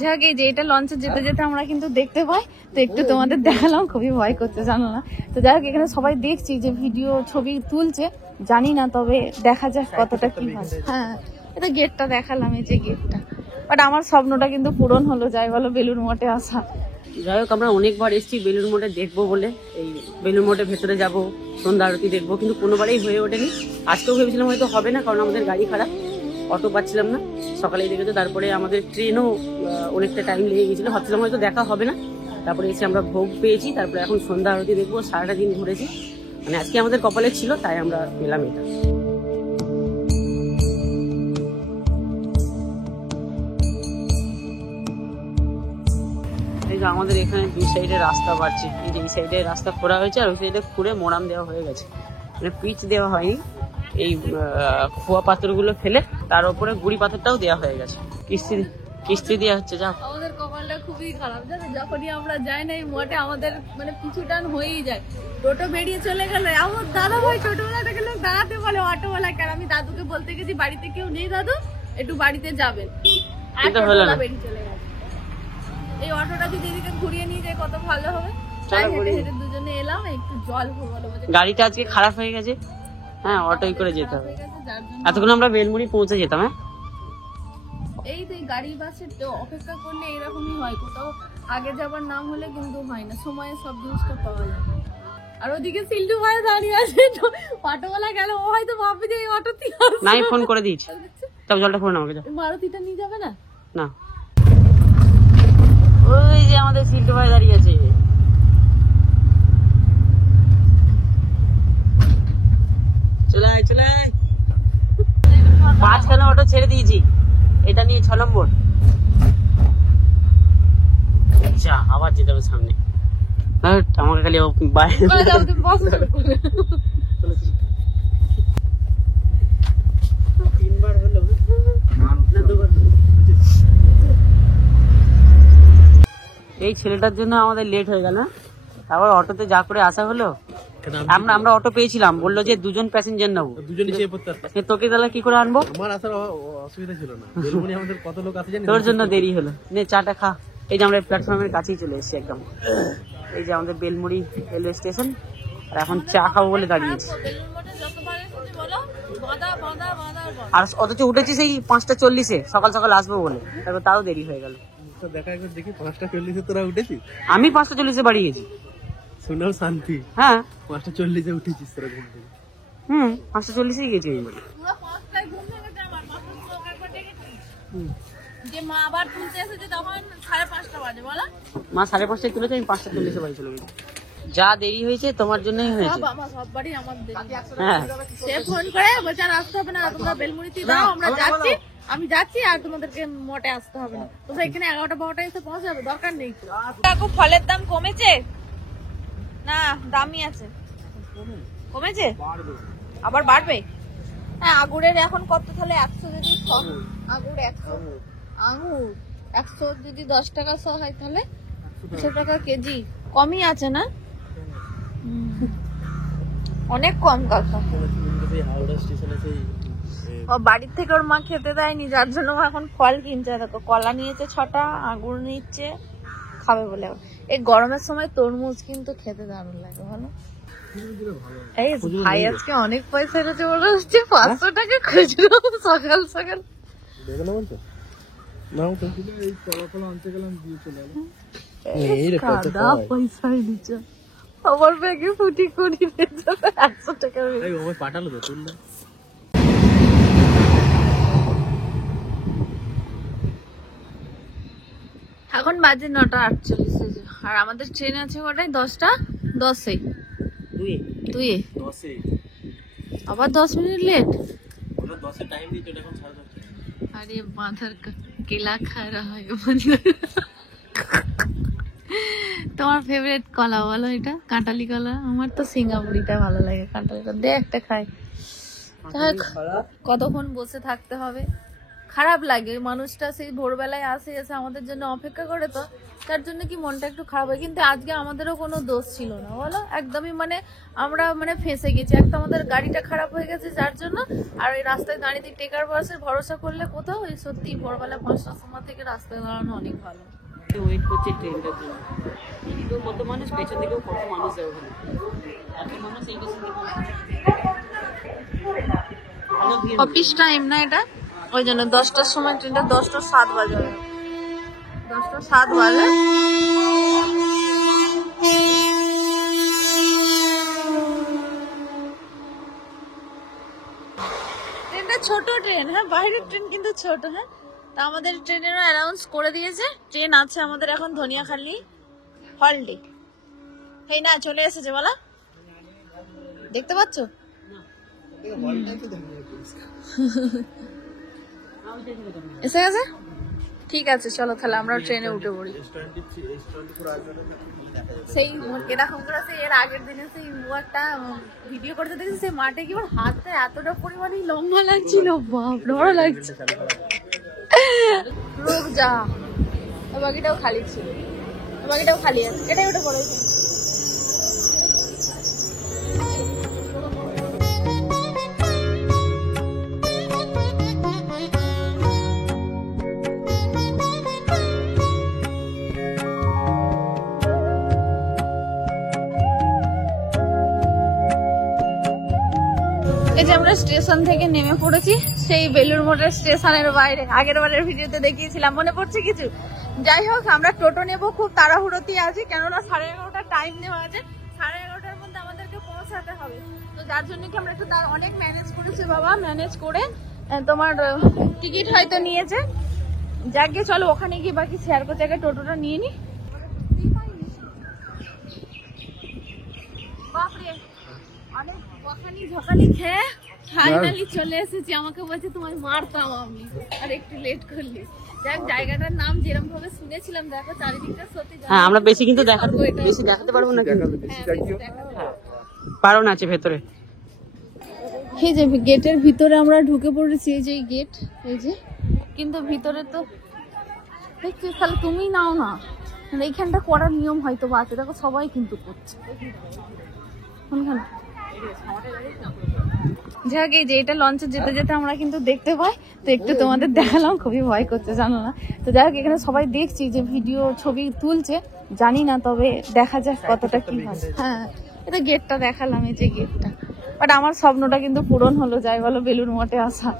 যাক এই যে এটা লঞ্চে যেতে যেতে আমরা কিন্তু দেখতে পাই, তো একটু তোমাদের দেখালাম, খুবই ভয় করতে জানো না। তো যাই হোক এখানে সবাই দেখছি যে ভিডিও ছবি তুলছে, জানি না তবে দেখা যাক কতটা কি হয়। হ্যাঁ এটা গেটটা দেখালাম, এই যে গেটটা, বাট আমার স্বপ্নটা কিন্তু পূরণ হলো, যাই বলো বেলুড় মঠে আসা। যাই হোক আমরা অনেকবার এসেছি বেলুড় মঠে দেখবো বলে, এই বেলুড় মঠের ভেতরে যাবো, সন্ধ্যা আরতি দেখবো, কিন্তু কোনোবারই হয়ে ওঠেনি। আজকেও ভেবেছিলাম হয়তো হবে না, কারণ আমাদের গাড়ি খারাপ, অটো পাচ্ছিলাম না, সকালেই দেখেছো। তারপরে আমাদের ট্রেনও অনেকটা টাইম লেগে গেছিলো, ভাবছিলাম হয়তো দেখা হবে না। তারপরে এসে আমরা ভোগ পেয়েছি, তারপরে এখন সন্ধ্যা আরতি দেখবো। সারাটা দিন ঘুরেছি, মানে আজকে আমাদের কপালে ছিল, তাই আমরা পেলাম এটা। আমাদের এখানে দুই সাইডে রাস্তা বাড়ছে, এই যে এই সাইডে রাস্তা খোঁড়া হয়েছে আর ওই সাইডে খুঁড়ে মোড়াম দেওয়া হয়ে গেছে, মানে পিচ দেওয়া হয়নি। এই খোয়া পাথরগুলো ফেলে তার উপরে গুড়ি পাথরটাও দেওয়া হয়ে গেছে, কিস্তি দেওয়া হচ্ছে। যা আমাদের কপালটা খুবই খারাপ জানো, যখনই আমরা যাই না এই মঠে আমাদের মানে পিছু টান হয়েই যায়। টোটো বেরিয়ে চলে গেল, আমার দাদা ভাই ছোটবেলা থেকে লোক দাঁড়াতে বলে অটোওয়ালা, কেন আমি দাদুকে বলতে গেছি বাড়িতে কেউ নেই দাদু একটু বাড়িতে যাবেন, আর টোটোওয়ালা বেরিয়ে চলে গেছে। এই অটোটা যদি এদিকে ঘুরিয়ে নিয়ে যায় কত ভালো হবে। তাই হেঁটে হেঁটে দুজনে এলাম, একটু জল বলো, গাড়িটা আজকে খারাপ হয়ে গেছে। হ্যাঁ অটোই করে যেতে হবে, এতক্ষণ আমরা বেলমুড়ি পৌঁছে যেতাম। হ্যাঁ এই তো গাড়ি বাসের তো অপেক্ষা করলে এরকমই হয়, কোথাও আগে যাবার নাম হলে কিন্তু হয় না, সময়ে সব জিনিসটা পাওয়া যায়। আর ওদিকে সিল্টু ভাই দাঁড়িয়ে আছে, অটোওয়ালা গেল, ও হয়তো ভাববে যে এই অটোতে নাই, ফোন করে দিয়েছি। তবে জলটা ফোন আমাকে যাও, মারুতিটা নিয়ে যাবে না। না ওই যে আমাদের সিল্টু ভাই দাঁড়িয়ে আছে। চলে আয় চলে আয়, 5খানা অটো ছেড়ে দিয়েছি, এটা নিয়ে 6 নম্বর। আচ্ছা আবার যেতে হবে সামনে, আমাকে খালি তিনবার হলো না দুবার। এই ছেলেটার জন্য আমাদের লেট হয়ে গেল, তারপর অটোতে যা করে আসা হলো। আমরা অটো পেয়েছিলাম, বললো যে 2জন প্যাসেঞ্জার নেবো, তোকে তাহলে কি করে আনবো? আমার আসার অসুবিধা ছিল না, বেলমুড়ি আমাদের কত লোক আছে জানেন, তোর জন্য দেরি হলো। নে চাটা খা। এই যে আমরা প্ল্যাটফর্মের কাছেই চলে এসেছি একদম, এই যে আমাদের বেলমুড়ি রেলওয়ে স্টেশন, আর এখন চা খাবো বলে দাঁড়িয়েছি। আর অথচ উঠেছি সেই 5টা 40-এ, সকাল সকাল আসবো বলে, তারপর তাও দেরি হয়ে গেল। দেখা একবার দেখি 5টা 40-এ তোরা উঠেছিস? আমি 5টা 40-এ বাড়ি গেছি, শুনেও শান্তি। হ্যাঁ 5টা 40-এ উঠেছিস তোরা ঘুম থেকে? 5টা 40-এই গেছি। মা আবার তুলতে এসেছে তখন 5:30 বাজে, বলো মা 5:30টায় তুলেছে, আমি 5টা 40-এ বাড়ি চলে গেছি। যা দেরি হয়েছে তোমার জন্যই হয়েছে। সববারই আমার দেরি। হ্যাঁ সে ফোন করে বলছে আর আসতে হবে না, তোমরা বেলমুড়িতে দাও, আমরা যাচ্ছি, আমি যাচ্ছি, আর তোমাদেরকে মঠে আসতে হবে না, তোমরা এখানে 11টা-12টায় এসে পৌঁছাবে, দরকার নেই। দেখো ফলের দাম কমেছে না দামই আছে? কমেছে, আবার বাড়বে। হ্যাঁ আঙুরের এখন কত তাহলে? 100 যদি আঙুর 100, আঙুর 100 যদি 10 টাকা শ হয় তাহলে 100 টাকা কেজি, কমই আছে না? অনেক কম কাকা। ও বাড়ির থেকে ওর মা খেতে দেয়নি, যার জন্য এখন ফল কিনছে। দেখো কলা নিয়েছে 6টা, আঙুর নিচ্ছে, খাবে বলে। এই গরমের সময় তরমুজ কিন্তু খেতে দারুণ লাগে, ভালো। এই ভাই আজকে অনেক পয়সা এনেছে বলে হচ্ছে, 500 টাকা খুচরো সকাল সকাল। দেখো না বলছো না, তো এই ফল আনতে গেলাম, দিয়ে চলে এলাম। এই রে কাদা পয়সা নিচ্ছে, আমার ব্যাগে ফুটি করি 100 টাকা। এই ওই পাঠালো তো তুল না। এখন বাজে 9:48, আর আমাদের ট্রেন আছে কটায়? 10:10-এ। দুয়ে আবার 10 মিনিট লেট। ওটা 10-এ টাইম দিতে, এখন 10:30। আরে মাথার কেলা খা রহা है। তোমার ফেভারিট কলা বলো? এটা কাঁটালি কলা। আমার তো সিঙ্গাপুরিটা ভালো লাগে, কাঁটালিটা দে একটা খাই। কতক্ষণ বসে থাকতে হবে, খারাপ লাগে। ওই মানুষটা সেই ভোরবেলায় আসে, এসে আমাদের জন্য অপেক্ষা করে, তো তার জন্য কি মনটা একটু খারাপ হয়। কিন্তু আজকে আমাদেরও কোনো দোষ ছিল না বলো, একদমই মানে আমরা মানে ফেঁসে গেছি। একটা আমাদের গাড়িটা খারাপ হয়ে গেছে যার জন্য, আর এই রাস্তায় দাঁড়িয়ে টেকার বাসের ভরসা করলে কোথাও, এই সত্যি ভোরবেলা 5টার সময় থেকে রাস্তায় দাঁড়ানো অনেক ভালো। ওয়েট করছে ট্রেনটার জন্য। এদিকেও কত মানুষ, পেছন দিকেও কত মানুষ যাবে ওখানে, এত মানুষ এই পেছন দিকে। ভালো ভিড়। অফিস টাইম না এটা, ওই জন্য 10টার সময় ট্রেনটা 10:07 বাজে, 10:07 বাজে। ট্রেনটা ছোট ট্রেন, হ্যাঁ বাইরের ট্রেন কিন্তু ছোট। হ্যাঁ, তা আমাদের ট্রেনেরও অ্যানাউন্স করে দিয়েছে, ট্রেন আছে আমাদের এখন ধনিয়াখালী হলডে। এই না চলে এসেছে বলা, দেখতে পাচ্ছ? এসে গেছে, ঠিক আছে চলো তাহলে আমরা ট্রেনে উঠে পড়ি। সেই এরকম করে সেই এর আগের দিনে সেই একটা ভিডিও করতে দেখেছি, সেই মাঠে কি ওর হাতটা এতটা পরিমাণে লম্বা লাগছিল, বাপরে বড় লাগছে। রোগ যা, বাকিটাও খালি ছিল, বাকিটাও খালি আছে, এটাই ওটা বড়। এই যে আমরা স্টেশন থেকে নেমে পড়েছি, সেই বেলুড় মঠের স্টেশনের বাইরে। আগের বারের ভিডিওতে দেখিয়েছিলাম, মনে পড়ছে কিছু? যাই হোক, আমরা টোটো নেবো, খুব তাড়াহুড়োতে আছি, কেননা 11:30 টাইম নেওয়া আছে, 11:30 মধ্যে আমাদেরকে পৌঁছাতে হবে। তো যার জন্য কি আমরা একটু তার অনেক ম্যানেজ করেছি বাবা, ম্যানেজ করে তোমার টিকিট হয়তো নিয়েছে। যাকে চলো ওখানে গিয়ে বাকি শেয়ার করতে, আগে টোটোটা নিয়ে নি। বাপরে অনেক বকানি ঝকানি খেয়ে ফাইনালি চলে এসেছি। আমাকে বলছে তোমায় মারতাম আমি, আর একটু লেট করলি। দেখ জায়গাটার নাম যেরকম ভাবে শুনেছিলাম, দেখো চারিদিকটা সত্যি। হ্যাঁ, আমরা বেশি কিন্তু বেশি দেখাতে পারবো না, কিন্তু পারো না আছে ভেতরে। এই যে গেটের ভিতরে আমরা ঢুকে পড়েছি, এই যে গেট, এই যে। কিন্তু ভিতরে তো দেখছি, তাহলে তুমি নাও না, এইখানটা করার নিয়ম হয়তো বা আছে, দেখো সবাই কিন্তু করছে। কোনখানে যাক, এই যে এটা লঞ্চে যেতে যেতে আমরা কিন্তু দেখতে পাই, তো একটু তোমাদের দেখালাম, খুবই ভয় করছে জানো না। তো যাই হোক, এখানে সবাই দেখছি যে ভিডিও ছবি তুলছে, জানি না, তবে দেখা যাক কতটা কি হয়। হ্যাঁ, এটা গেটটা দেখালাম, এই যে গেটটা। বাট আমার স্বপ্নটা কিন্তু পূরণ হলো, যাই বলো, বেলুড় মঠে আসা।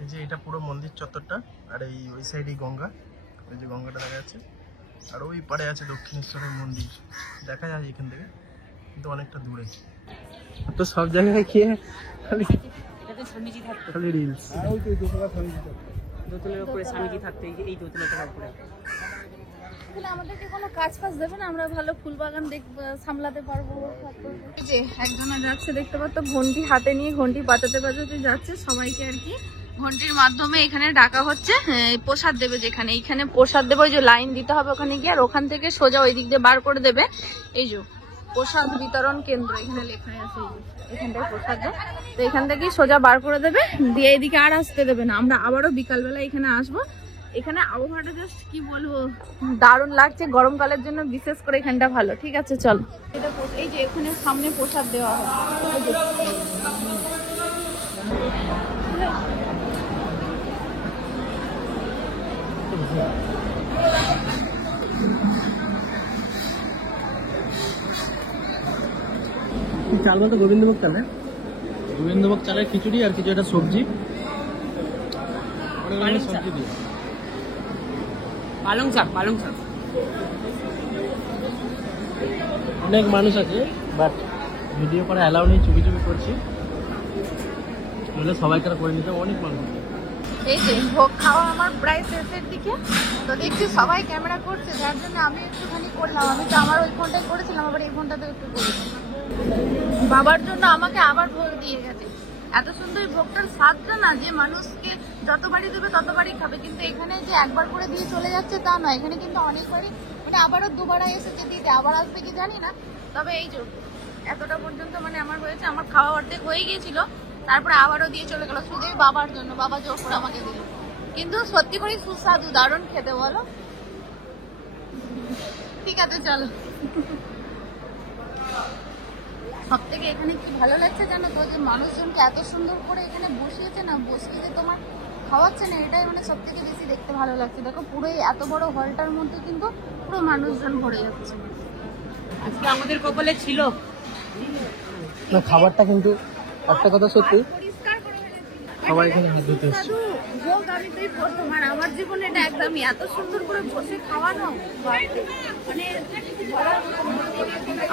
এই যে এটা পুরো মন্দির চত্বরটা, আর এই ওই সাইডে গঙ্গা, ওই যে গঙ্গাটা দেখা যাচ্ছে, আর ওই পাড়ে আছে দক্ষিণেশ্বরের মন্দির, দেখা যায় এখান থেকে, কিন্তু অনেকটা দূরে। তো সব জায়গায় গিয়ে খালি স্বামীজি থাকতো, খালি রিলস। দোতলার উপরে স্বামীজি থাকতো, এই দোতলাটার উপরে। আমাদেরকে কোনো কাজ ফাজ দেবে না, আমরা ভালো ফুল বাগান সামলাতে পারবো। যে একজনা যাচ্ছে দেখতে পাচ্ছ, ঘন্টি হাতে নিয়ে ঘন্টি বাজাতে বাজাতে যাচ্ছে, সবাইকে আর কি ঘন্টির মাধ্যমে এখানে ডাকা হচ্ছে প্রসাদ দেবে। যেখানে এইখানে প্রসাদ দেবে, ওই যে লাইন দিতে হবে ওখানে গিয়ে, আর ওখান থেকে সোজা ওই দিক দিয়ে বার করে দেবে। এই যে প্রসাদ বিতরণ কেন্দ্র এখানে লেখা আছে, এখানটায় প্রসাদ দেয়, তো এখান থেকে সোজা বার করে দেবে, দিয়ে এইদিকে আর আসতে দেবে না। আমরা আবারও বিকালবেলা এখানে আসবো। এখানে আবহাওয়াটা জাস্ট কি বলবো, দারুণ লাগছে, গরমকালের জন্য বিশেষ করে এখানটা ভালো। ঠিক আছে চলো, এটা এই যে এখানে সামনে প্রসাদ দেওয়া হয়। চাল বলতে গোবিন্দভোগ চালে, গোবিন্দভোগ চালের খিচুড়ি আর কিছু একটা সবজি, সবজি দিয়ে পালং শাক, পালং শাক। অনেক মানুষ আছে, বাট ভিডিও করা অ্যালাউ নেই, চুপি চুপি করছি, বলে সবাইকে করে নিতে। অনেক মানুষ আছে। এই যে ভোগ খাওয়া আমার প্রায় শেষের দিকে, তো দেখছি সবাই ক্যামেরা করছে, যার জন্য আমি একটুখানি করলাম। আমি তো আমার ওই ফোনটাই করেছিলাম, আবার এই ফোনটাতেও একটু করেছি। বাবার জন্য আমাকে আবার ভোগ দিয়ে গেছে। এত সুন্দর ভোগটার স্বাদটা না, যে মানুষকে যতবারই দেবে ততবারই খাবে, কিন্তু এখানে যে একবার করে দিয়ে চলে যাচ্ছে তা নয়, এখানে কিন্তু অনেকবারই, মানে আবারও দুবার এসেছে দিতে, আবার আসবে কি জানি না। তবে এই যে এতটা পর্যন্ত মানে আমার হয়েছে, আমার খাওয়া অর্ধেক হয়ে গিয়েছিল, তারপরে আবারও দিয়ে চলে গেল শুধুই বাবার জন্য, বাবা জোর করে আমাকে দিল। কিন্তু সত্যি করে সুস্বাদু, দারুণ খেতে বলো। ঠিক আছে চলো। সব থেকে এখানে কি ভালো লাগছে জানো তো, যে মানুষজনকে এত সুন্দর করে এখানে বসিয়েছে না, বসিয়ে যে তোমার খাওয়াচ্ছে না, এটাই মানে সব থেকে বেশি দেখতে ভালো লাগছে। দেখো পুরো এত বড় হলটার মধ্যে কিন্তু পুরো মানুষজন ভরে যাচ্ছে। আজকে আমাদের কপালে ছিল না খাবারটা, কিন্তু একটা কথা সত্যি, পরিষ্কার করে ফেলেছি। সবাই এখানে হাত ধুতে এসছে। দাদু, ভোগ আমি তো এই প্রথম, আর আমার জীবনে এটা একদমই এত সুন্দর করে বসে খাওয়ানো, মানে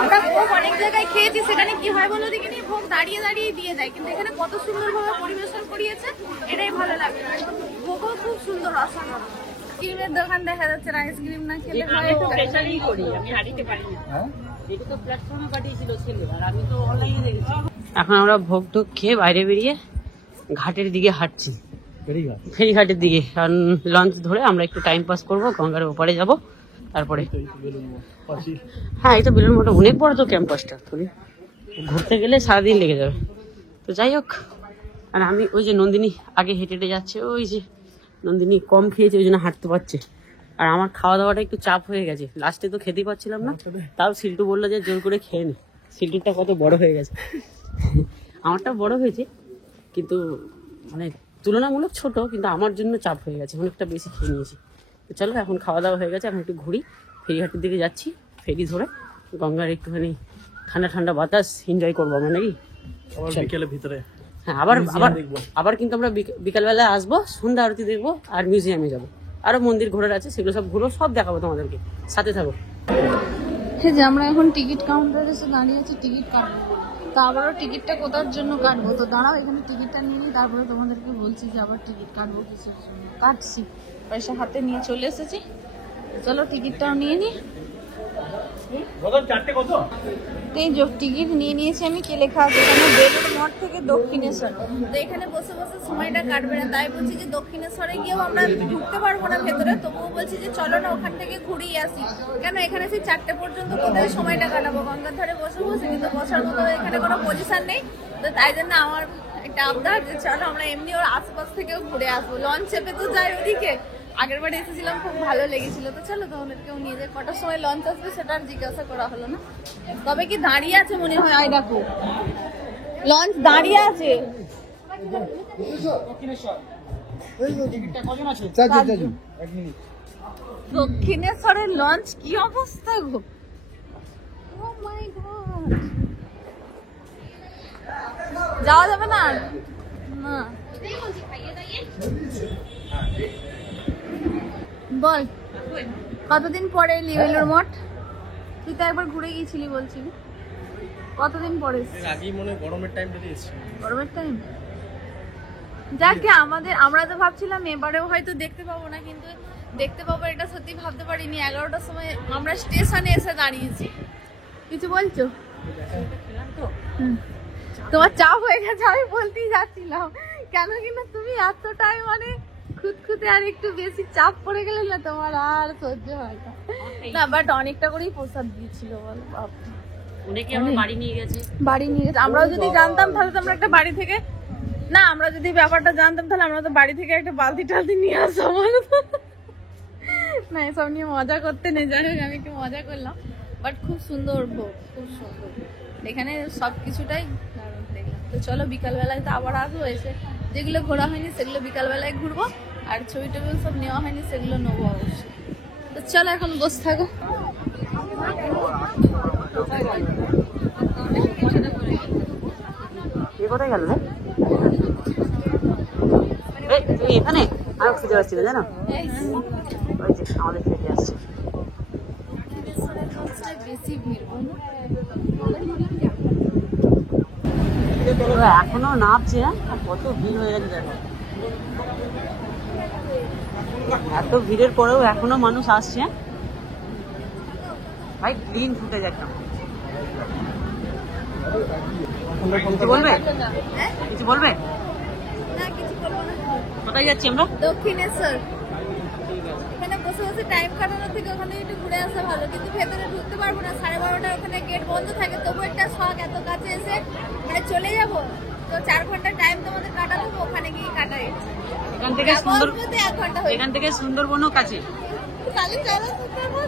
আমরা ভোগ অনেক জায়গায় খেয়েছি, সেখানে কি হয় বলো দেখিনি, ভোগ দাঁড়িয়ে দাঁড়িয়ে দিয়ে দেয়, কিন্তু এখানে কত সুন্দর ভাবে পরিবেশন করিয়েছে, এটাই ভালো লাগে। ভোগও খুব সুন্দর, অসাধারণ। ক্রিমের দোকান দেখা যাচ্ছে, আইসক্রিম না খেলে হয়। প্রেসারিং করি, আমি হাঁটিতে পারি না। এটা তো প্ল্যাটফর্মে পাঠিয়েছিল ছেলে, আর আমি তো অনলাইনে দেখেছি। এখন আমরা ভোগ টোগ খেয়ে বাইরে বেরিয়ে ঘাটের দিকে হাঁটছি, ফেরিঘাটের দিকে। কারণ লঞ্চ ধরে আমরা একটু টাইম পাস করবো, গঙ্গার ওপারে যাব। তারপরে হ্যাঁ, এটা বেলুড় মঠ অনেক বড় তো ক্যাম্পাসটা, ঘুরতে গেলে সারাদিন লেগে যাবে। তো যাই হোক, আর আমি ওই যে নন্দিনী আগে হেঁটে হেঁটে যাচ্ছে, ওই যে নন্দিনী কম খেয়েছে ওই জন্য হাঁটতে পারছে, আর আমার খাওয়া দাওয়াটা একটু চাপ হয়ে গেছে। লাস্টে তো খেতেই পারছিলাম না, তাও সিল্টু বললো যে জোর করে খেয়ে নে। সিল্টুরটা কত বড় হয়ে গেছে, আমারটা বড় হয়েছে কিন্তু মানে তুলনামূলক ছোট, কিন্তু আমার জন্য চাপ হয়ে গেছে, অনেকটা বেশি খেয়ে নিয়েছি। তো চলো, এখন খাওয়া দাওয়া হয়ে গেছে, এখন একটু ঘুরি, ফেরিঘাটের দিকে যাচ্ছি। ফেরি ধরে গঙ্গার একটুখানি ঠান্ডা ঠান্ডা বাতাস এনজয় করবো আমরা, নাকি? বিকেলের ভিতরে হ্যাঁ, আবার আবার আবার কিন্তু আমরা বিকালবেলায় আসবো, সন্ধ্যা আরতি দেখবো, আর মিউজিয়ামে যাবো। আরো মন্দির ঘোরার আছে, সেগুলো সব ঘুরো, সব দেখাবো তোমাদেরকে, সাথে থাকো। যে আমরা এখন টিকিট কাউন্টারে এসে দাঁড়িয়ে আছি টিকিট কাটবো, তা আবারও টিকিটটা কোথার জন্য কাটবো, তো দাঁড়াও এখানে টিকিটটা নিয়ে নিই, তারপরে তোমাদেরকে বলছি যে আবার টিকিট কাটবো কিসের জন্য। কাটছি, পয়সা হাতে নিয়ে চলে এসেছি, চলো টিকিটটাও নিয়ে নিই। এই যে টিকিট নিয়ে নিয়েছি আমি, কি লেখা আছে এখানে, বেলুড় মঠ থেকে দক্ষিণেশ্বর। তো এখানে বসে বসে সময়টা কাটবে না, তাই বলছি যে দক্ষিণেশ্বরে গিয়েও আমরা ঢুকতে পারবো না ভেতরে, তবুও বলছি যে চলো না ওখান থেকে ঘুরিয়ে আসি। কেন এখানে সেই 4টে পর্যন্ত কোথায় সময়টা কাটাবো, গঙ্গার ধারে বসে বসে, কিন্তু বসার মতো এখানে কোনো পজিশন নেই। তো তাই জন্য আমার একটা আবদার যে চলো আমরা এমনি ওর আশপাশ থেকেও ঘুরে আসবো, লঞ্চ চেপে তো যাই ওদিকে। আগের বারে এসেছিলাম, খুব ভালো লেগেছিল। তো চলো তোমাদেরকেও নিয়ে যাই, কটার সময় লঞ্চ আসবে সেটা আর জিজ্ঞাসা করা হলো না। তবে কি দাঁড়িয়ে আছে মনে হয়, আই দেখো লঞ্চ দাঁড়িয়ে আছে। দক্ষিণেশ্বরের লঞ্চ কি অবস্থা গো, ও মাই গড, যাওয়া যাবে না না। বল কতদিন পরে এলি বেলুড় মঠ? তুই তো একবার ঘুরে গিয়েছিলি বলছিলি, কতদিন পরে? আগেই মনে হয় গরমের টাইমটাতে এসেছি। গরমের টাইম? যাকে আমরা তো ভাবছিলাম এবারেও হয়তো দেখতে পাবো না, কিন্তু দেখতে পাবো এটা সত্যি ভাবতে পারিনি। 11টার সময় আমরা স্টেশনে এসে দাঁড়িয়েছি। কিছু বলছো? তোমার চাপ হয়ে গেছে, আমি বলতেই যাচ্ছিলাম, কেন কিনা তুমি এতটাই মানে খুঁতখুঁতে আর একটু বেশি চাপ পড়ে গেলে না তোমার আর সহ্য হয় না। বাট অনেকটা করেই প্রসাদ দিয়েছিল, বল অনেকে আমরা বাড়ি নিয়ে গেছে। আমরাও যদি জানতাম তাহলে তো আমরা একটা বাড়ি থেকে, না আমরা যদি ব্যাপারটা জানতাম তাহলে আমরা তো বাড়ি থেকে একটা বালতি টালতি নিয়ে আসতাম। না এসব নিয়ে মজা করতে নেই, যাই হোক আমি একটু মজা করলাম। বাট খুব সুন্দর ভোগ, খুব সুন্দর, এখানে সবকিছুটাই দারুণ দেখলাম। তো চলো বিকালবেলায় তো আবার আসবো, এসে যেগুলো ঘোরা হয়নি সেগুলো বিকালবেলায় ঘুরবো, আর ছবি টবি সব নেওয়া হয়নি সেগুলো নেবো অবশ্যই। তো চলো এখন বসে থাকো। কোথায় গেল রে? তুমি এখানে আর খুঁজে পাচ্ছি না, জানো ওই যে আমাদের থেকে আসছে। বেশি ভিড় বলো, এখনো নামছে, কত ভিড় হয়ে গেছে দেখো। এত ভিড়ের পরেও এখনো মানুষ আসছে ভাই, ক্লিন ফুটেজ একদম। কিছু বলবে? কিছু বলবে? না কিছু বলবো না। কোথায় যাচ্ছি আমরা? দক্ষিণেশ্বর। এখানে বসে বসে টাইম কাটানোর থেকে ওখানে একটু ঘুরে আসা ভালো, কিন্তু ভেতরে ঢুকতে পারবো না, 12:30 ওখানে গেট বন্ধ থাকে, তবু একটা শখ এত কাছে এসে মানে চলে যাবো। তো তো 4 ঘন্টা টাইম তোমাদের কাটাবো, ওখানে গিয়ে কাটাই। এখান থেকে সুন্দর 1 ঘন্টা হয়ে এখান থেকে সুন্দরবনও কাছে। কালি চলো সুন্দরবন।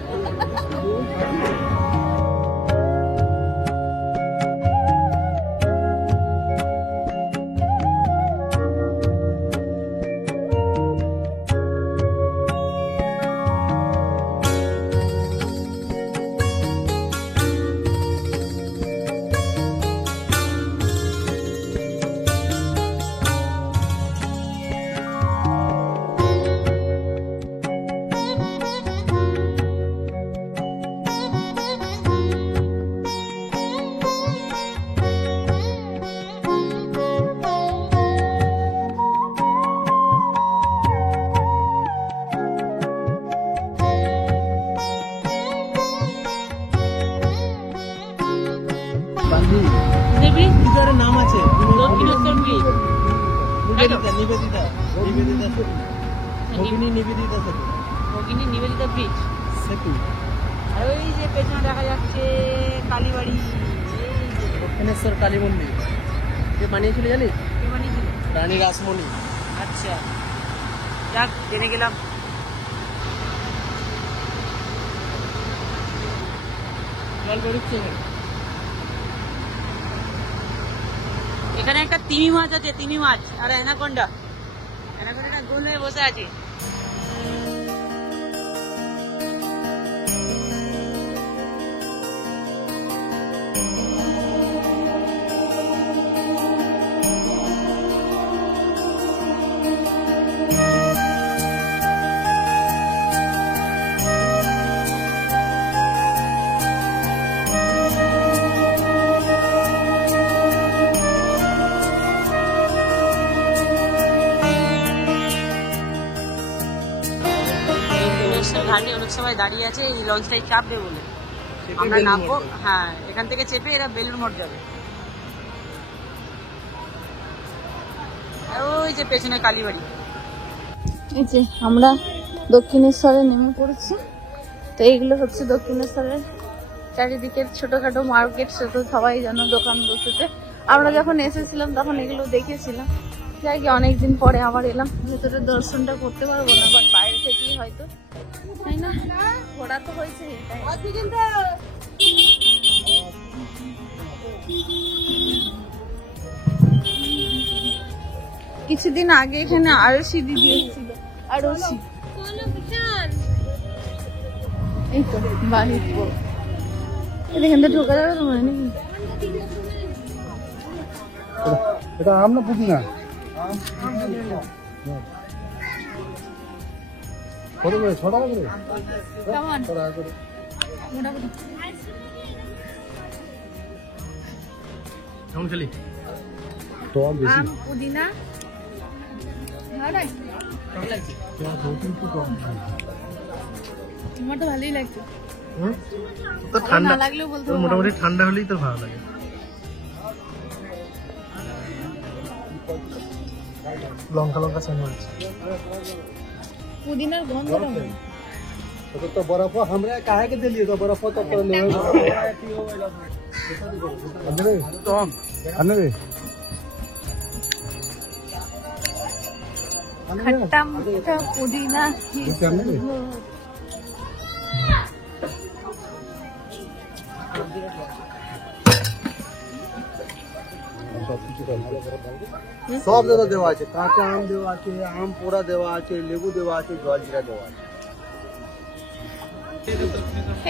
দেবী ব্রিজের নাম আছে দক্ষিণেশ্বর ব্রিজ। নিবেদিতা নিবেদিতা নিবেদিতা সেতু, ভগিনী নিবেদিতা সেতু, ভগিনী নিবেদিতা ব্রিজ। সেতু। আর ওই যে পেছনে দেখা যাচ্ছে কালীবাড়ি, দক্ষিণেশ্বর কালী মন্দির কে বানিয়েছিল জানিস? কে বানিয়েছিল? রানী রাসমণি। আচ্ছা, যাক জেনে গেলাম। জল বেরোচ্ছে এখানে একটা তিমি মাছ আছে, তিমি মাছ আর অ্যানাকোন্ডা। অ্যানাকোন্ডাটা গোল হয়ে বসে আছে। ঘাটে অনেক সময় দাঁড়িয়ে আছে এই লঞ্চটাই চাপবে বলে। আমরা নামবো, হ্যাঁ এখান থেকে চেপে এরা বেলুড় মঠ যাবে। আর ওই যে পেছনে কালীবাড়ি। এই যে আমরা দক্ষিণেশ্বরে নেমে পড়েছি। তো এইগুলো হচ্ছে দক্ষিণেশ্বরের চারিদিকের ছোটখাটো মার্কেট, সে তো সবাই জানো, দোকান বসেছে। আমরা যখন এসেছিলাম তখন এগুলো দেখেছিলাম। যাই কি অনেকদিন পরে আবার এলাম। ভেতরে দর্শনটা করতে পারবো না, বাট বাইরে থেকেই হয়তো, তাই না? ঘোরা তো হয়েছে কিছুদিন আগে এখানে আরো সিঁড়ি দিয়েছিল, আরো এই তো বাহির এখান থেকে ঢোকা যাবে তোমার নাকি? এটা আম না পুদিনা? কত করে? 6 টাকা করে? কেমন? 6 টাকা করে। মোটামুটি কেমন খেলি? টক বেশি। আম পুদিনা ভালো লাগে? তোমার তো ভালোই লাগছে। তো ঠান্ডা না লাগলেও বলতে তোর মোটামুটি ঠান্ডা হলেই তো ভালো লাগে। লঙ্কা লঙ্কা সেন্ট হচ্ছে। পুদিনার গন্ধ तो बर्फ हमरा काहे के देलिए तो बर्फ तो ले अंदर तो अंदर खट्टा मीठा पुदीना সব দাদা দেওয়া আছে, কাঁচা আম দেওয়া আছে, আম পোড়া দেওয়া আছে, লেবু দেওয়া আছে, জলজিরা দেওয়া আছে।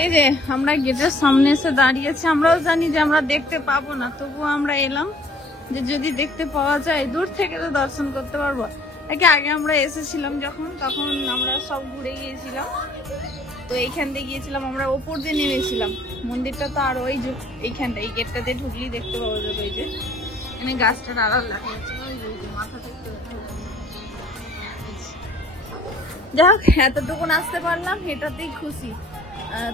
এই যে আমরা গেটের সামনে এসে দাঁড়িয়েছি। আমরাও জানি যে আমরা দেখতে পাবো না, তবুও আমরা এলাম যে যদি দেখতে পাওয়া যায় দূর থেকে তো দর্শন করতে পারবো। আগে আমরা এসেছিলাম যখন, তখন আমরা সব ঘুরে গিয়েছিলাম। তো এইখান দিয়ে গিয়েছিলাম, আমরা ওপর দিয়ে নেমেছিলাম। মন্দিরটা তো আর ওই যে এইখানটা, এই গেটটাতে ঢুকলেই দেখতে পাওয়া যাবে। ওই যে এখানে গাছটার আড়াল দেখা যাচ্ছে, ওই যে মাথা দেখতে যাই হোক, এতটুকুন আসতে পারলাম, এটাতেই খুশি।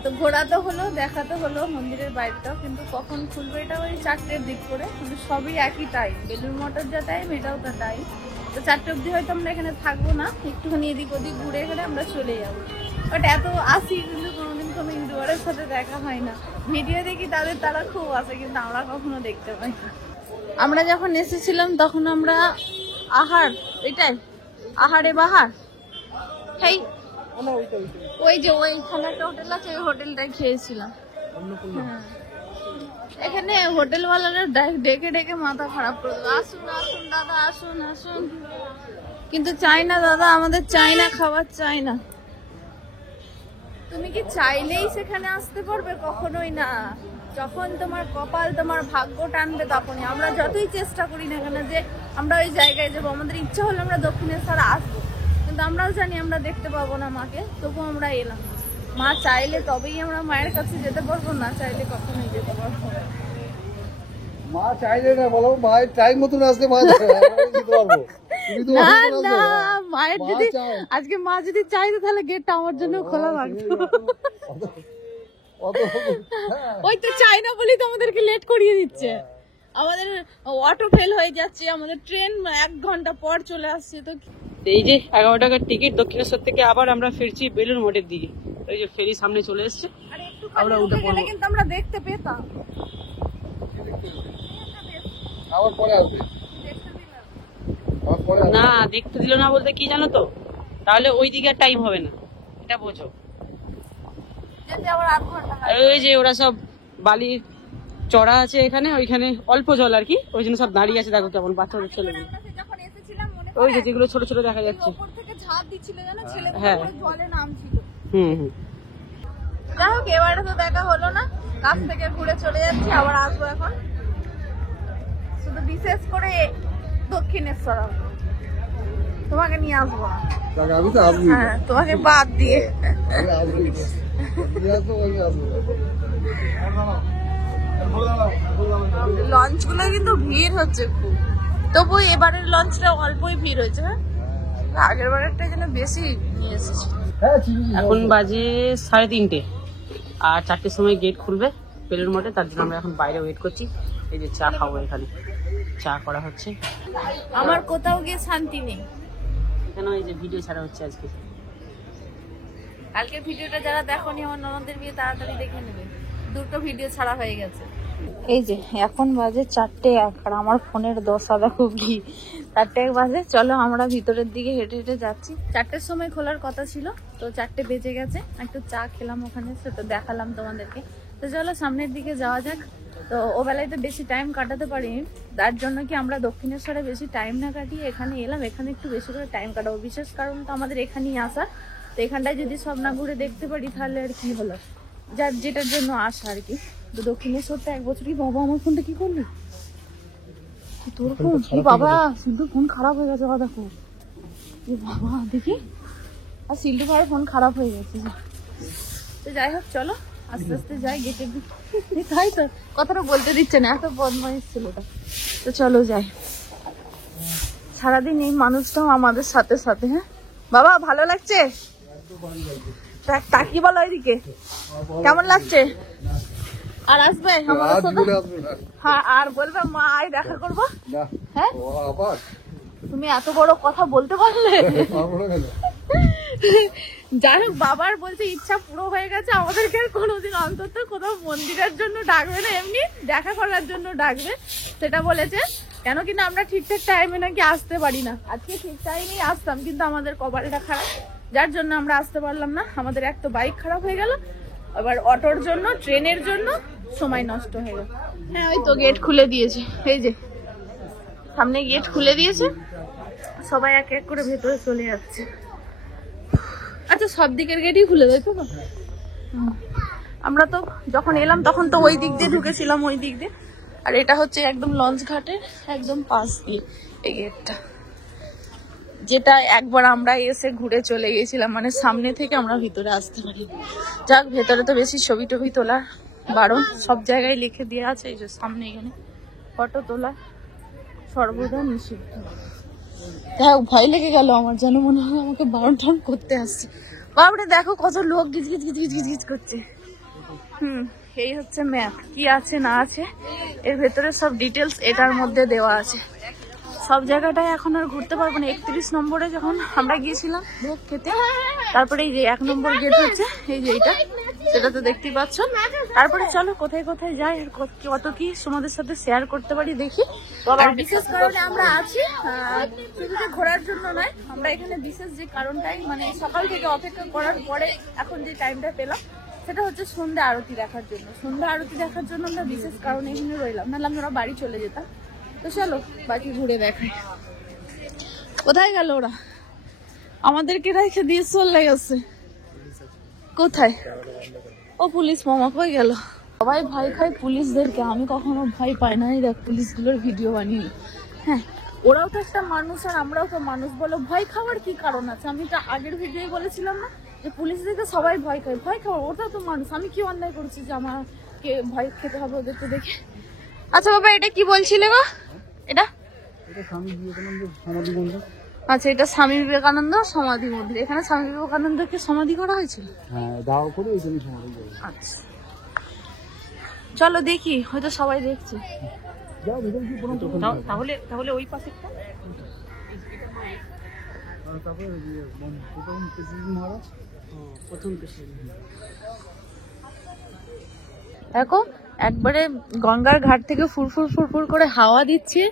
তো ঘোরা তো হলো, দেখা তো হলো মন্দিরের বাইরেটাও, কিন্তু কখন খুলবে এটা ওই 4টের দিক করে। কিন্তু সবই একই টাইম, বেলুড় মঠের যা টাইম এটাও তার টাইম। তো 4টে অব্দি হয়তো আমরা এখানে থাকবো না, একটুখানি এদিক ওদিক ঘুরে গেলে আমরা চলে যাবো। বাট এত আসি কিন্তু কোনোদিন কোনো ইউটিউবারের সাথে দেখা হয় না। ভিডিও দেখি তারা খুব আসে, কিন্তু আমরা কখনো দেখতে পাই না। আমরা যখন এসেছিলাম তখন আমরা এটাই আহারে বাহার এই ওই যে ওইখানে একটা হোটেল আছে, ওই হোটেলটাই খেয়েছিলাম। হ্যাঁ। এখানে হোটেলওয়ালারা ডেকে ডেকে মাথা খারাপ করে দেবে, আসুন আসুন দাদা আসুন আসুন, কিন্তু চাই না দাদা, আমাদের চাই না, খাবার চাই না। তুমি কি চাইলেই সেখানে আসতে পারবে? কখনোই না। যখন তোমার কপাল, তোমার ভাগ্য টানবে তখনই। আমরা যতই চেষ্টা করি না কেন যে আমরা ওই জায়গায় যাবো, আমাদের ইচ্ছা হলে আমরা দক্ষিণেশ্বর আসবো, কিন্তু আমরাও জানি আমরা দেখতে পাবো না মাকে, তবু আমরা এলাম। মা চাইলে তবেই আমরা মায়ের কাছে যেতে পারবো, না চাইলে কখনোই যেতে পারবো না। মা চাইলে না, বলো মায়ের টাইম মতন আসলে মা যেতে পারবো। না না, মায়ের যদি আজকে মা যদি চাইতো তাহলে গেটটা আমার জন্য খোলা থাকতো। ওই তো চাই না বলি তো আমাদেরকে লেট করিয়ে দিচ্ছে। আমাদের অটো ফেল হয়ে যাচ্ছে, আমাদের ট্রেন 1 ঘন্টা পর চলে আসছে। তো এই যে 11 টাকার টিকিট, দক্ষিণেশ্বর থেকে আবার আমরা ফিরছি বেলুড় মঠের দিকে। এই যে ফেরি সামনে চলে এসছে, আমরা উঠে পড়বো। কিন্তু আমরা দেখতে পেতাম। আবার পরে আসবে, না দেখতে দিল না বলতে কি জানো তো, তাহলে ওই দিকে আর টাইম হবে না, এটা বোঝো। আবার 8 ঘন্টা। আর ওই যে ওরা সব বালি চড়া আছে এখানে, ওইখানে অল্প জল আর কি, ওই জন্য সব দাঁড়িয়ে আছে। দেখো কেমন বাচ্চাদের ছেলে, যখন এসেছিলাম মনে ওই যে যেগুলো ছোট ছোট দেখা যাচ্ছে, উপর থেকে ঝাঁপ দিচ্ছিল জানো, ছেলেগুলো হ্যাঁ। পুরো জলে নামছিল। হুম। যাই হোক, এবারে তো দেখা হলো না, কাছ থেকে ঘুরে চলে যাচ্ছি, আবার আসবো এখন। শুধু বিশেষ করে দক্ষিণেশ্বর আসবো, তোমাকে নিয়ে আসবো না। আমি তো আসবি, হ্যাঁ, তোমাকে বাদ দিয়ে। লঞ্চ গুলো কিন্তু ভিড় হচ্ছে খুব, তবু এবারের লঞ্চটা অল্পই ভিড় হয়েছে। হ্যাঁ, আগের বারেরটা যেন বেশি নিয়ে এসেছে। এখন বাজে 3:30, আর 4টের সময় গেট খুলবে বেলুড় মঠে, তার জন্য আমরা এখন বাইরে ওয়েট করছি। এই যে চা খাবো, এখানে চা করা হচ্ছে। আমার কোথাও গিয়ে শান্তি নেই। এখানে এই যে ভিডিও ছাড়া হচ্ছে আজকে। কালকের ভিডিওটা যারা দেখোনি আমার ননদের বিয়ে, তাড়াতাড়ি দেখে নেবে, 2টো ভিডিও ছাড়া হয়ে গেছে। এই যে এখন বাজে 4:01, আর আমার ফোনের দশা দেখো কি, 4:01 বাজে। চলো আমরা ভিতরের দিকে হেঁটে হেঁটে যাচ্ছি। 4টের সময় খোলার কথা ছিল, তো 4টে বেজে গেছে। একটু চা খেলাম ওখানে, সেটা দেখালাম তোমাদেরকে। তো চলো সামনের দিকে যাওয়া যাক। তো ও বেলায় তো বেশি টাইম কাটাতে পারিনি, তার জন্য কি আমরা দক্ষিণেশ্বরে বেশি টাইম না কাটিয়ে এখানে এলাম। এখানে একটু বেশি করে টাইম কাটাবো, বিশেষ কারণ তো আমাদের এখানেই আসা। তো এখানটায় যদি সব না ঘুরে দেখতে পারি তাহলে আর কি হলো, যার যেটার জন্য আসা আর কি। তো দক্ষিণেশ্বরটা 1 বছরই। বাবা আমার ফোনটা কি করলি? তোর ফোন কি বাবা? সিন্ধুর ফোন খারাপ হয়ে গেছে, দেখো। বাবা দেখি, আর সিল্টু ভাইয়ের ফোন খারাপ হয়ে গেছে। তো যাই হোক, চলো আস্তে আস্তে যাই গেটের দিকে। তাই তো কথাটা বলতে দিচ্ছে না, এত বদমাইশ ছেলেটা। তো চলো যাই। সারাদিন এই মানুষটাও আমাদের সাথে সাথে। হ্যাঁ বাবা, ভালো লাগছে? তাকি বলো এদিকে, কেমন লাগছে? আর আসবে আমাদের সাথে? হ্যাঁ, আর বলবে মা আই দেখা করবো। হ্যাঁ, তুমি এত বড় কথা বলতে পারলে। যাই হোক, বাবার বলছে ইচ্ছা পুরো হয়ে গেছে, আমাদেরকে কোনোদিন অন্তত কোথাও মন্দিরের জন্য ডাকবে না, এমনি দেখা করার জন্য ডাকবে, সেটা বলেছে। কেন কিনা আমরা ঠিকঠাক টাইমে নাকি আসতে পারি না। আজকে ঠিক টাইমেই আসতাম, কিন্তু আমাদের কপালটা খারাপ, যার জন্য আমরা আসতে পারলাম না। আমাদের এক তো বাইক খারাপ হয়ে গেল, আবার অটোর জন্য, ট্রেনের জন্য সময় নষ্ট হয়ে গেল। হ্যাঁ, ওই তো গেট খুলে দিয়েছে, এই যে সামনে গেট খুলে দিয়েছে, সবাই এক এক করে ভেতরে চলে যাচ্ছে। আচ্ছা, সব দিকের গেটই খুলে দেয় তো? আমরা তো যখন এলাম তখন তো ওই দিক দিয়ে ঢুকেছিলাম, ওই দিক দিয়ে। আর এটা হচ্ছে একদম লঞ্চ ঘাটের একদম পাশ দিয়ে এই গেটটা, যেটা একবার আমরা এসে ঘুরে চলে গেছিলাম, মানে সামনে থেকে আমরা ভিতরে আসতে পারি। যাক, ভেতরে তো বেশি ছবি টবি তোলা বারণ, সব জায়গায় লিখে দেওয়া আছে। এই যে সামনে এখানে ফটো তোলা সর্বদা নিষিদ্ধ। দেখ, ভয় লেগে গেল আমার, যেন মনে হয় আমাকে বারণ টারণ করতে আসছে। বাবরে দেখো কত লোক গিজ গিজ গিজ গিজ গিজ গিজ করছে। এই হচ্ছে ম্যাপ, কি আছে না আছে এর ভেতরে সব ডিটেলস এটার মধ্যে দেওয়া আছে। সব জায়গাটায় এখন আর ঘুরতে পারবো না। 31 নম্বরে যখন আমরা গিয়েছিলাম ভোগ খেতে, তারপরে এই যে 1 নম্বর গেট হচ্ছে এই যে, এটা সেটা তো দেখতেই পাচ্ছ। তারপরে চলো কোথায় কোথায় যাই আর কত কি তোমাদের সাথে শেয়ার করতে পারি দেখি। আর বিশেষ কারণে আমরা আছি শুধু যে ঘোরার জন্য নয়, আমরা এখানে বিশেষ যে কারণটাই মানে সকাল থেকে অপেক্ষা করার পরে এখন যে টাইমটা পেলাম সেটা হচ্ছে সন্ধ্যা আরতি দেখার জন্য। সন্ধ্যা আরতি দেখার জন্য আমরা বিশেষ কারণে এখানে রইলাম, নাহলে আমরা বাড়ি চলে যেতাম। তো চলো বাকি ঘুরে দেখাই। কোথায় গেল ওরা? আমাদেরকে রেখে দিয়ে চলে গেছে। কোথায়? ও পুলিশ মামা কই গেল? সবাই ভয় খায় পুলিশদেরকে, আমি কখনো ভয় পাই না। দেখ পুলিশগুলোর ভিডিও বানিয়ে। হ্যাঁ, ওরাও তো একটা মানুষ আর আমরাও তো মানুষ, বলো ভয় খাওয়ার কি কারণ আছে? আমি তো আগের ভিডিওই বলেছিলাম না যে পুলিশদেরকে সবাই ভয় খায়। ভয় খাওয়ার, ওটা তো মানুষ। আমি কি অন্যায় করছি যে আমাকে ভয় খেতে হবে ওদেরকে দেখে? আচ্ছা বাবা, এটা কি বলছিলে গো? এটা আচ্ছা, এটা স্বামী বিবেকানন্দ সমাধি মন্দির। এখানে স্বামী বিবেকানন্দকে সমাধি করা হয়েছিল। আচ্ছা চলো দেখি, হয়তো সবাই দেখছে। তাহলে তাহলে ওই পাশে দেখো একবারে গঙ্গার ঘাট থেকে ফুরফুর ফুরফুর করে হাওয়া দিচ্ছে,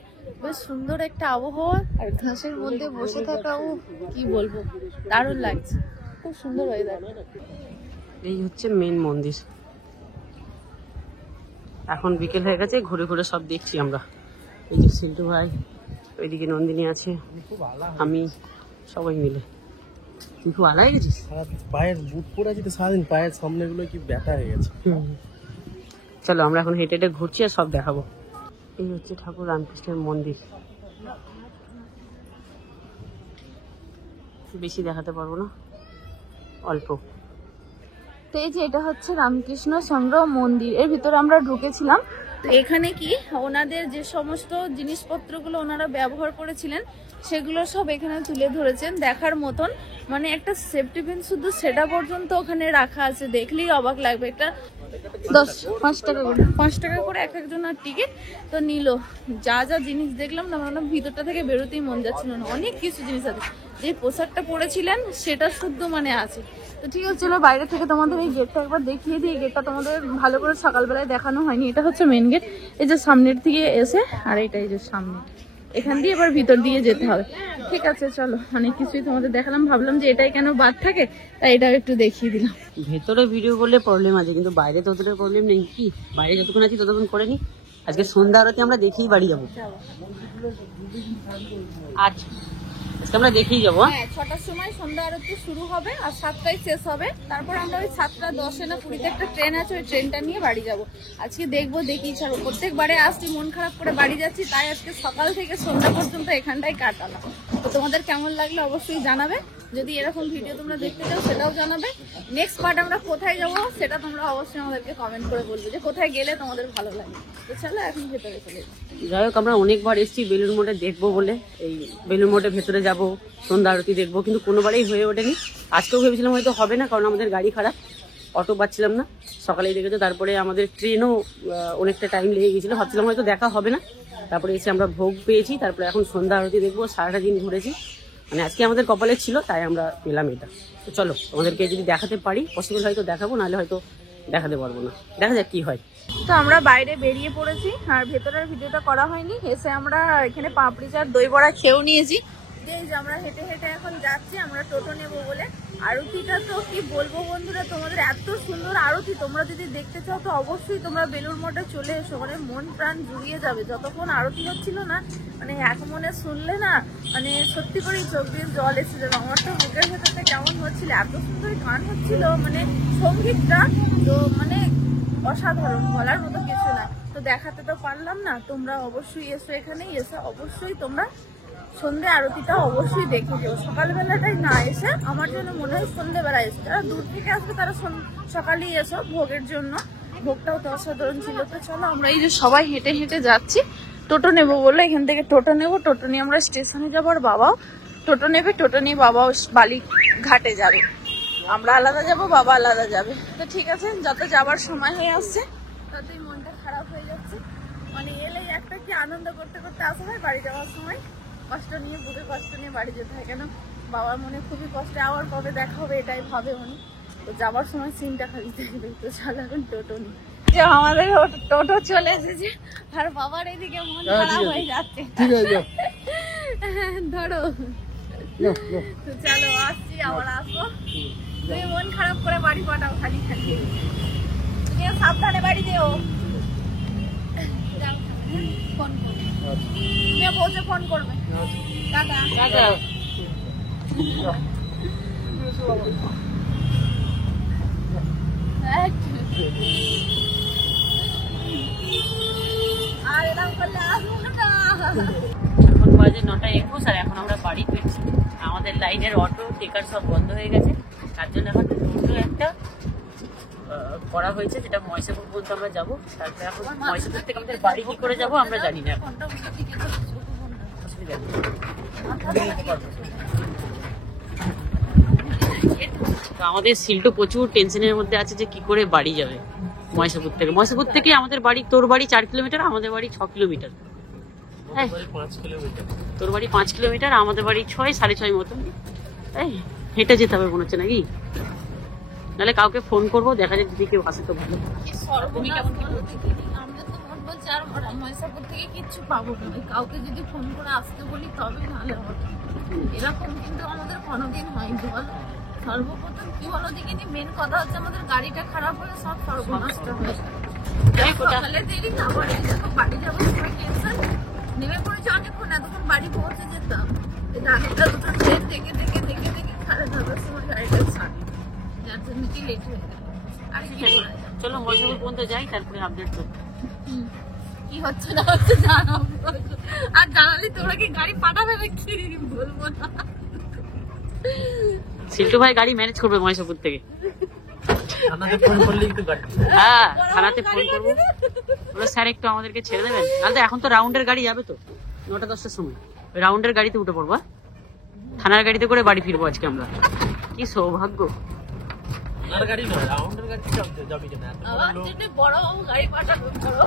বেশ সুন্দর একটা আবহাওয়া। আর ঘাসের মধ্যে বসে থাকা, ও কি বলবো, দারুণ লাগছে, খুব সুন্দর ওয়েদার। এই হচ্ছে মেন মন্দির। এখন বিকেল হয়ে গেছে, ঘুরে ঘুরে সব দেখছি আমরা। এই যে সিল্টু ভাই, ওইদিকে নন্দিনী আছে, আমি, সবাই মিলে। তুই খুব আলাদা গেছিস? পায়ের বুট পরে আছি তো সারাদিন, পায়ের সামনে গুলো কি ব্যথা হয়ে গেছে। চলো আমরা এখন হেঁটে হেঁটে ঘুরছি আর সব দেখাবো। এই হচ্ছে ঠাকুর রামকৃষ্ণের মন্দির। বেশি দেখাতে পারবো না, অল্প। তো এই যে এটা হচ্ছে রামকৃষ্ণ সংগ্রহ মন্দির, এর ভিতরে আমরা ঢুকেছিলাম। তো এখানে কি ওনাদের যে সমস্ত জিনিসপত্রগুলো ওনারা ব্যবহার করেছিলেন সেগুলো সব এখানে তুলে ধরেছেন দেখার মতন। মানে একটা সেফটি পিন শুধু সেটা পর্যন্ত ওখানে রাখা আছে, দেখলেই অবাক লাগবে। একটা 5 টাকা করে, 5 টাকা করে এক একজনের টিকিট তো নিল। যা যা জিনিস দেখলাম না, মানে ভিতরটা থেকে বেরোতেই মন যাচ্ছিল না। অনেক কিছু জিনিস আছে, যে পোশাকটা পরেছিলেন সেটা শুদ্ধ মানে আছে। তো ঠিক আছে, চলো বাইরে থেকে তোমাদের এই গেটটা একবার দেখিয়ে দিই। গেটটা তোমাদের ভালো করে সকালবেলায় দেখানো হয়নি। এটা হচ্ছে মেন গেট, এই যে সামনের দিকে এসে, আর এটা এই যে সামনে, এখান দিয়ে এবার ভিতর দিয়ে যেতে হবে। ঠিক আছে চলো, অনেক কিছুই তোমাদের দেখালাম, ভাবলাম যে এটাই কেন বাদ থাকে, তাই এটাও একটু দেখিয়ে দিলাম। ভেতরে ভিডিও করলে প্রবলেম আছে, কিন্তু বাইরে তো অতটা প্রবলেম নেই। কি বাইরে যতক্ষণ আছি ততক্ষণ করে নি। আজকে সন্ধ্যা আরতি আমরা দেখেই বাড়ি যাবো। আচ্ছা আজকে আমরা দেখেই যাবো। হ্যাঁ, 6টার সময় সন্ধ্যা আরতি শুরু হবে আর 7টায় শেষ হবে। তারপর আমরা ওই 7:10 না 20-তে একটা ট্রেন আছে, ওই ট্রেনটা নিয়ে বাড়ি যাব। আজকে দেখবো, দেখি ছাড়বো। প্রত্যেকবারে আসছি মন খারাপ করে বাড়ি যাচ্ছি, তাই আজকে সকাল থেকে সন্ধ্যা পর্যন্ত এখানটাই কাটালাম। তো তোমাদের কেমন লাগলো অবশ্যই জানাবে। যদি এরকম ভিডিও তোমরা দেখতে চাও সেটাও জানাবে। নেক্সট পার্ট আমরা কোথায় যাবো সেটা তোমরা অবশ্যই আমাদেরকে কমেন্ট করে বলবে যে কোথায় গেলে তোমাদের ভালো লাগে। তো চলো এখন ভেতরে চলে যাই। যাই হোক, আমরা অনেকবার এসেছি বেলুড় মঠে দেখবো বলে, এই বেলুড় মঠে ভেতরে যাবো, সন্ধ্যা আরতি দেখবো, কিন্তু কোনোবারেই হয়ে ওঠেনি। আজকেও ভেবেছিলাম হয়তো হবে না, কারণ আমাদের গাড়ি খারাপ, অটো পাচ্ছিলাম না। সকালেই দেখেছো, তারপরে আমাদের ট্রেনও অনেকটা টাইম লেগে গেছিলো, ভাবছিলাম হয়তো দেখা হবে না। তারপরে এসে আমরা ভোগ পেয়েছি, তারপরে এখন সন্ধ্যা আরতি দেখবো। সারাটা দিন ঘুরেছি, মানে আজকে আমাদের কপালে ছিল, তাই আমরা পেলাম এটা। তো চলো তোমাদেরকে যদি দেখাতে পারি, পসিবল হয়তো দেখাবো, নাহলে হয়তো দেখাতে পারবো না। দেখা যাক কি হয়। তো আমরা বাইরে বেরিয়ে পড়েছি, আর ভেতরের ভিডিওটা করা হয়নি। এসে আমরা এখানে পাপড়ি চাট দই বড়া খেয়েও নিয়েছি। এই যে আমরা হেঁটে হেঁটে এখন যাচ্ছি, আমরা টোটো নেবো বলে। আরতিটা তো কি বলবো বন্ধুরা, তোমাদের এত সুন্দর আরতি, তোমরা যদি দেখতে চাও তো অবশ্যই তোমরা বেলুড় মঠে চলে এসো। মানে মন প্রাণ জুড়িয়ে যাবে। যতক্ষণ আরতি হচ্ছিল না, মানে এক মনে শুনলে না, মানে সত্যি করেই চোখ দিয়ে জল এসেছিল। আমার তো মুখের ভেতরটা কেমন হচ্ছিল, এত সুন্দর গান হচ্ছিল, মানে সঙ্গীতটা তো মানে অসাধারণ, বলার মতো কিছু না। তো দেখাতে তো পারলাম না, তোমরা অবশ্যই এসো, এখানেই এসো অবশ্যই তোমরা সন্ধ্যে আরতিটা অবশ্যই দেখে যেও। সকালবেলাটাই না এসে, আমার জন্য মনে হয় সন্ধ্যেবেলা এসে, যারা দূর থেকে আসবে তারা সকালেই এসো ভোগের জন্য। ভোগটাও তো অসাধারণ ছিল। তো চলো আমরা এই যে সবাই হেঁটে হেঁটে যাচ্ছি, টোটো নেবো বলে এখান থেকে টোটো নেবো। টোটো নিয়ে আমরা স্টেশনে যাবো, আর বাবাও টোটো নেবে। টোটো নিয়ে বাবাও বালি ঘাটে যাবে। আমরা আলাদা যাব, বাবা আলাদা যাবে। তো ঠিক আছে, যত যাবার সময় হয়ে আসছে ততই মনটা খারাপ হয়ে যাচ্ছে। মানে এলেই একটা কি আনন্দ করতে করতে আসা হয়, বাড়ি যাওয়ার সময় কষ্ট নিয়ে, বুকে কষ্ট নিয়ে বাড়ি যেতে হয়। কেন বাবার মনে খুবই কষ্ট, আবার কবে দেখা হবে এটাই ভাবে উনি। তো যাবার সময় সিনটা খালি দেখবে। তো চলো এখন টোটো নিই। যে আমাদের টোটো চলে এসেছে আর বাবার এদিকে মন খারাপ হয়ে যাচ্ছে। ঠিক আছে ধরো তো চলো আসছি, আবার আসবো। তুমি মন খারাপ করে বাড়ি পাঠাও খালি খালি, তুমি সাবধানে বাড়ি যেও। ফোন করবে, তুমি বসে ফোন করবে। Tata tata. আর এরকম করলে আসবো না। এখন বাজে 9:21 আর এখন আমরা বাড়ি ফিরছি। আমাদের লাইনের অটো টেকার সব বন্ধ হয়ে গেছে, তার জন্য এখন টোটো একটা করা হয়েছে, যেটা ময়সাপুর পর্যন্ত আমরা যাবো। তারপরে এখন ময়সাপুর থেকে আমাদের বাড়ি কি করে যাবো আমরা জানি না এখন। অসুবিধা নেই। তো আমাদের সিল্টু প্রচুর টেনশনের মধ্যে আছে যে কি করে বাড়ি যাবে ময়সাপুর থেকে। ময়সাপুর থেকে আমাদের বাড়ি, তোর বাড়ি 4 কিলোমিটার, আমাদের বাড়ি 6 কিলোমিটার। হ্যাঁ, 5 কিলোমিটার। তোর বাড়ি 5 কিলোমিটার, আমাদের বাড়ি 6 6.5 মতন। এই হেঁটে যেতে হবে মনে হচ্ছে নাকি? নাহলে কাউকে ফোন করবো, দেখা যাক যদি কেউ আসে তো ভালো। আমাদের তো মন বলছে আর ময়সাপুর থেকে কিচ্ছু পাবো না, কাউকে যদি ফোন করে আসতে বলি তবে ভালো হবে। এরকম কিন্তু আমাদের কোনোদিন হয়নি বল। সর্বপ্রথম কি বলো দেখিনি, মেন কথা হচ্ছে আমাদের গাড়িটা খারাপ হলে সব সর্বনষ্ট হয়ে যায়। যাই হোক, সকালে দেরি না বাড়ি যাবো, বাড়ি যাবো সময় টেনশন। নেমে পড়েছে অনেকক্ষণ, এতক্ষণ বাড়ি পৌঁছে যেতাম। রাস্তা দুটো ট্রেন দেখে দেখে দেখে দেখে 10:30 সময় গাড়িটা ছাড়ি, যার জন্য কি লেট হয়ে গেল। আর কি করা যায়? চলো ময়সাপুর পর্যন্ত যাই, তারপরে আপডেট করবো। কি হচ্ছে না হচ্ছে জানাবো, আর জানালে তোরা কি গাড়ি পাঠাবে নাকি বলবো না। সিল্টু ভাই গাড়ি ম্যানেজ করবে ময়সাপুর থেকে। আমাদের ফোন করলে কিন্তু গাড়ি হ্যাঁ, থানাতে ফোন করবো, বলে স্যার একটু আমাদেরকে ছেড়ে দেবেন। নাহলে এখন তো রাউন্ডের গাড়ি যাবে তো 9টা-10টার সময়, ওই রাউন্ডের গাড়িতে উঠে পড়বো। থানার গাড়িতে করে বাড়ি ফিরবো আজকে আমরা। কি সৌভাগ্য। আর গাড়ি নয়, রাউন্ডের গাড়ি যাবি কেন? আমার জন্য বড় গাড়ি পাঠাবে, বড়